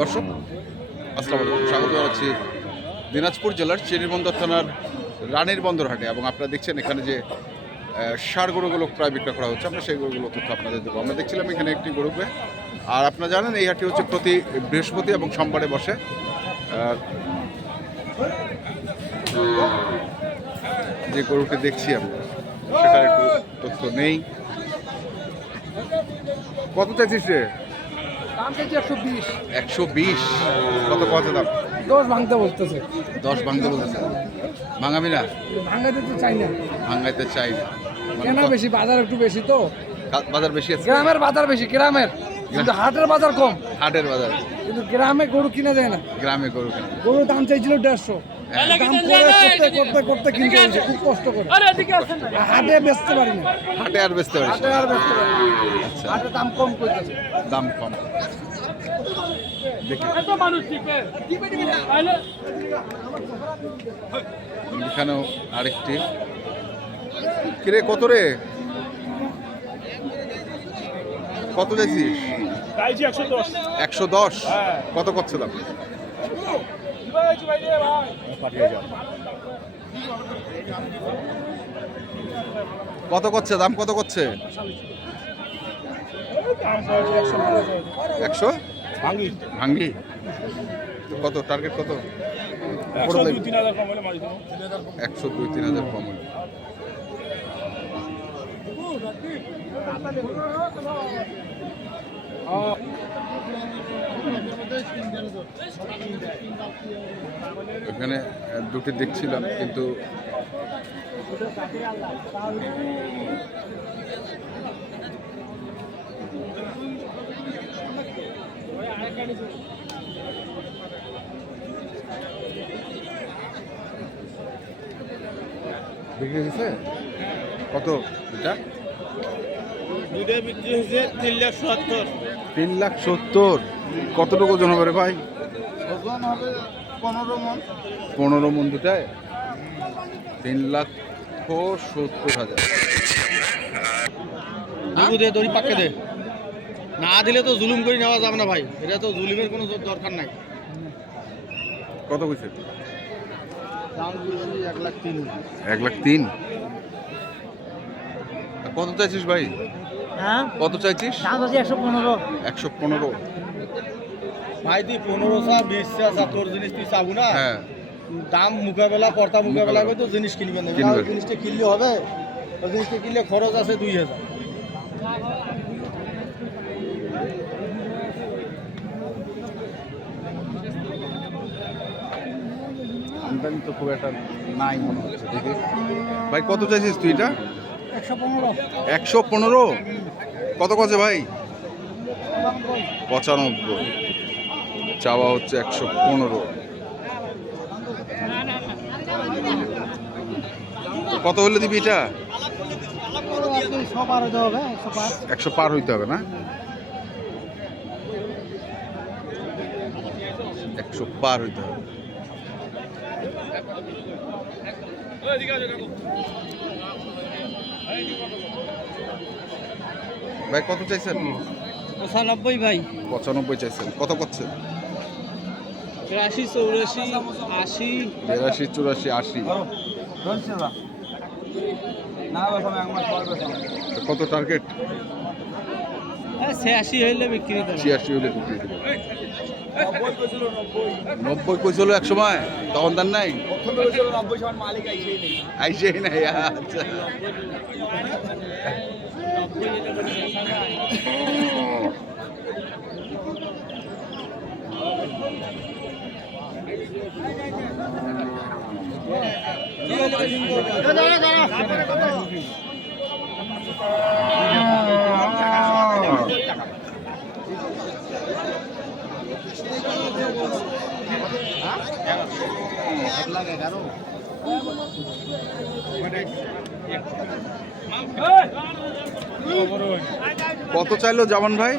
দর্শক, আসসালামু আলাইকুম। স্বাগত জানাচ্ছি দিনাজপুর জেলার চেরিবন্দর থানার রানীর বন্দর হাটে এবং আপনারা দেখছেন এখানে যে ষাঁড় গরুগুলো প্রায় বিক্রয় করা হচ্ছে। আমরা সেই গরুগুলো তথ্য আপনাদের দেবো। আমরা দেখছিলাম এখানে একটি গরুকে আর আপনারা জানেন, এই হাটটি হচ্ছে প্রতি বৃহস্পতি এবং সোমবারে বসে। যে গরুটি দেখছি আমরা, সেটার একটু তথ্য নেই। কত চাইছিস রে? একশো বিশ। কত কত দাম? দশ ভাঙতে বলতেছে। দশ ভাঙতে বলতেছে। ভাঙাবি না ভাঙাইতে তো চাই না। ভাঙাইতে চাই না। মানে কেনা বেশি বাজার একটু বেশি তো। বাজার বেশি আছে? গ্রামের বাজার বেশি গ্রামের। কিন্তু হাটের বাজার কম। হাটের বাজার। কিন্তু গ্রামে গরু কিনা যায় না। গ্রামে গরু কেনা গরুর দাম চাইছিল দেড়শো। দাম করে করতে করতে করতে কিনতে হয়েছে খুব কষ্ট করে। হাটে বেচতে পারি না। হাটে আর বেচতে পারিস হাটে আর বেচতে পারি আচ্ছা। হাটে দাম কম করতেছে দাম কম। এখানেও আরেকটি। কিরে কত রে? কত যাইছিস চাইছি একশো দশ। একশো দশ। হ্যাঁ। কত করছে দাম কত করছে? দাম কত করছে? একশো? ভাঙ্গি। কত? টার্গেট কত? একশো দুই তিন হাজার কম হলে মারি দেবো একশো দুই তিন হাজার কম হলে। এখানে দুটি দেখছিলাম কিন্তু বিক্রি হয়েছে? কত এটা? দুটো বিক্রি হয়েছে তিন লাখ সত্তর। তিন লাখ সত্তর। কতটুকু ওজন হবে রে ভাই? ওজন হবে পনেরো মন। পনেরো মন দুটায়? তিন লাখ সত্তর হাজার। দুটো দে দড়ি পাক্কে দে। না দিলে তো জুলুম করে নেওয়া যাবে না ভাই। এটা তো জুলুমের কোনো দরকার নাই। কত কইছে? এক লাখ তিন। এক লাখ তিন। কত চাইছিস ভাই? হ্যাঁ? কত চাইছিস? দাম আছে একশো পনেরো। একশো পনেরো। ভাই তুই পনেরো চা বিশ চা চা তোর জিনিস তুই চাবো না? হ্যাঁ। দাম মোকাবেলা পর্তা মোকাবেলা করে তো জিনিস কিনবে না। জিনিসটা কিনলে হবে। ওই জিনিসটা কিনলে খরচ আছে দুই হাজার। আমদানি তো খুব একটা নাই মনে হচ্ছে দেখি। ভাই কত চাইছিস তুই এটা? একশো পনেরো। কত কছে ভাই? পঁচানব্বই। চাওয়া হচ্ছে একশো পনেরো। কত হলে দিবি এটা? একশো পার হইতে হবে না? একশো পার হইতে হবে। ভাই কত চাইছেন? পঁচানব্বই ভাই। পঁচানব্বই চাইছেন। কত করছেন আশি চৌরাশি আশি। বিরাশি চুরাশি আশি। কত টার্গেট ছিয়াশি হইলে বিক্রি ছিয়াশি হলে বিক্রি নব্বই কইছিল এক সময় তখন তার নাই? আইসেই নাই আচ্ছা। কত চাইলো জামান ভাই?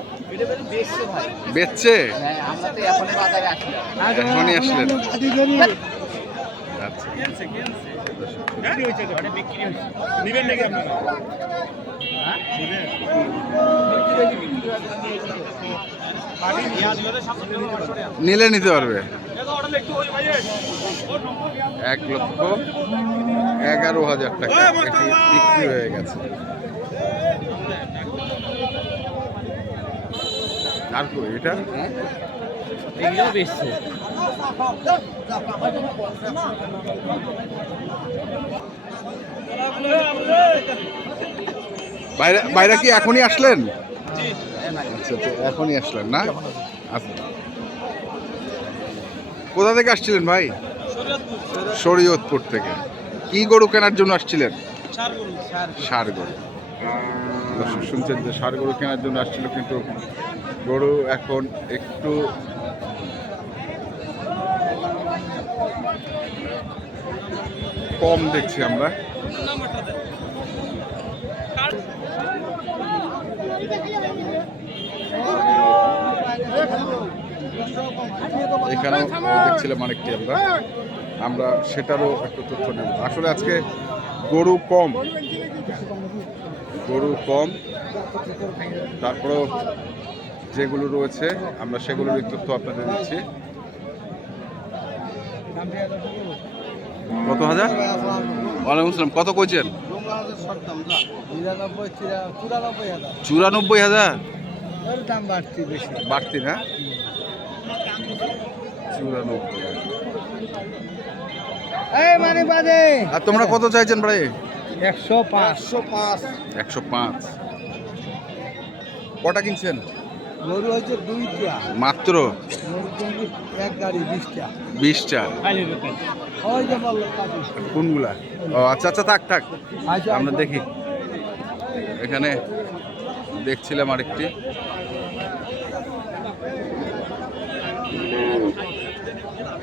বেচছে? এখনই আসলেন। আচ্ছা। নিলে নিতে পারবে। এক লক্ষ এগারো হাজার টাকা বিক্রি হয়ে গেছে। আর এটা? এগুলো বাইরে বাইরে কি এখনই আসলেন? আচ্ছা আচ্ছা এখনই আসলেন না? আচ্ছা। কোথা থেকে আসছিলেন ভাই? শরীয়তপুর থেকে। কি গরু কেনার জন্য আসছিলেন? সার গরু। দর্শক শুনছেন যে সার গরু কেনার জন্য আসছিল কিন্তু গরু এখন একটু কম দেখছি আমরা। এখানেও দেখছিলাম আরেকটি আমরা। আমরা সেটারও একটু তথ্য নেব। আসলে আজকে গরু কম। গরু কম। তারপরেও যেগুলো রয়েছে আমরা সেগুলোর তথ্য আপনাদের দিচ্ছি। কত হাজার? ওয়ালাইকুম আসসালাম। কত কইছেন? চুরানব্বই হাজার। বাড়তি না? চুরানব্বই। এই মানে বাজে। আর তোমরা কত চাইছেন ভাই? একশো পাঁচ। একশো পাঁচ। কটা কিনছেন? গরু হচ্ছে দুইটা। মাত্র? এক গাড়ি বিশটা। বিশটা। কোনগুলা? ও আচ্ছা আচ্ছা থাক থাক। আচ্ছা, আমরা আচ্ছা। দেখি। এখানে দেখছিলাম আরেকটি।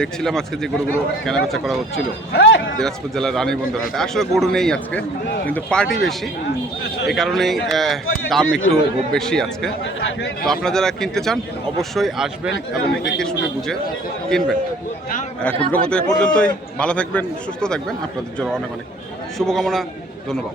দেখছিলাম আজকে যে গরুগুলো কেনাবেচা করা হচ্ছিল, দিনাজপুর জেলার রানীবন্দর হাটে আসলে গরু নেই আজকে, কিন্তু পার্টি বেশি। এ কারণেই দাম একটু বেশি আজকে। তো আপনারা যারা কিনতে চান, অবশ্যই আসবেন এবং দেখে শুনে বুঝে কিনবেন। এখন এ পর্যন্তই। ভালো থাকবেন, সুস্থ থাকবেন। আপনাদের জন্য অনেক অনেক শুভকামনা। ধন্যবাদ।